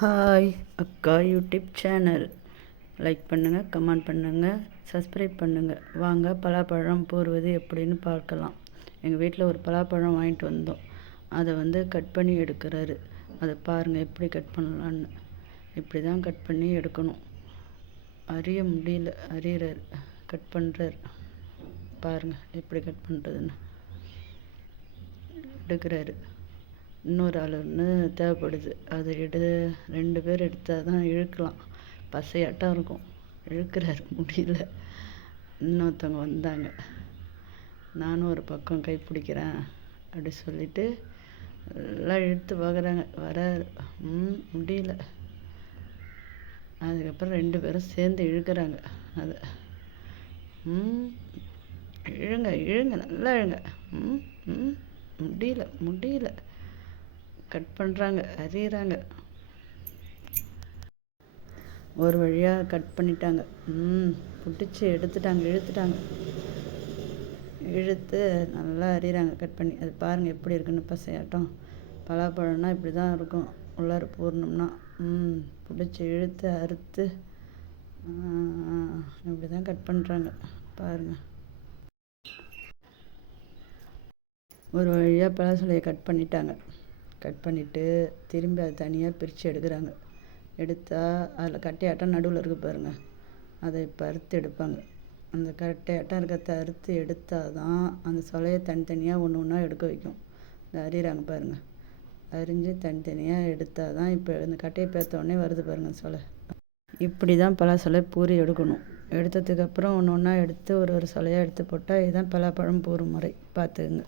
Hi அக்கா YouTube channel like பண்ணுங்கள் comment பண்ணுங்கள் சப்ஸ்கிரைப் பண்ணுங்கள் வாங்க பலாப்பழம் போடுவது எப்படின்னு பார்க்கலாம். எங்கள் வீட்டில் ஒரு பலாப்பழம் வாங்கிட்டு வந்தோம். அதை வந்து கட் பண்ணி எடுக்கிறாரு. அதை பாருங்கள் எப்படி கட் பண்ணலான்னு இப்படி தான் கட் பண்ணி எடுக்கணும். அறிய முடியல அறியிறார். கட் பண்ணுறாரு பாருங்கள் எப்படி கட் பண்ணுறதுன்னு எடுக்கிறாரு. இன்னொரு ஆள் ஒன்று தேவைப்படுது. அதை எடு ரெண்டு பேர் எடுத்தால் தான் இழுக்கலாம். பசையாட்டம் இருக்கும். இழுக்கிறாரு. முடியல. இன்னொருத்தவங்க வந்தாங்க. நானும் ஒரு பக்கம் கை பிடிக்கிறேன். அப்படி சொல்லிட்டு எல்லாம் இழுத்து பார்க்குறாங்க. வர ம் முடியல. அதுக்கப்புறம் ரெண்டு பேரும் சேர்ந்து இழுக்கிறாங்க. அதை. ம் இழுங்க இழுங்க. நல்லா இழுங்க. ம் ம் முடியல முடியல. கட் பண்ணுறாங்க அறியிறாங்க ஒரு வழியாக கட் பண்ணிட்டாங்க. ம் பிடிச்சி எடுத்துட்டாங்க இழுத்துட்டாங்க. இழுத்து நல்லா அறிகிறாங்க கட் பண்ணி. அது பாருங்கள் எப்படி இருக்குன்னு பசையாட்டம். பலாப்பழம்னா இப்படி தான் இருக்கும். உள்ளார பூர்ணம்னா. ம் பிடிச்சி இழுத்து அறுத்து. இப்படி தான் கட் பண்ணுறாங்க பாருங்கள் ஒரு வழியாக பலாசலையை கட் பண்ணிட்டாங்க. கட் பண்ணிவிட்டு திரும்பி அதை தனியாக பிரித்து எடுக்கிறாங்க. எடுத்தால் அதில் கட்டையாட்டம் நடுவில் இருக்குது பாருங்கள் அதை இப்போ அறுத்து எடுப்பாங்க. அந்த கட்டையாட்டம் இருக்கிறத அறுத்து எடுத்தால் தான் அந்த சொலையை தனித்தனியாக ஒன்று ஒன்றா எடுக்க வைக்கும். இந்த அறிகிறாங்க பாருங்கள் அரிஞ்சு தனித்தனியாக எடுத்தால் தான் இப்போ இந்த கட்டையை பேர்த்தோடனே வருது பாருங்கள் சொலை. இப்படி தான் பலா சொலை பூரி எடுக்கணும். எடுத்ததுக்கப்புறம் ஒன்று ஒன்றா எடுத்து ஒரு ஒரு சொலையாக எடுத்து போட்டால் இதுதான் பலாப்பழம் பூரும் முறை. பார்த்துக்குங்க.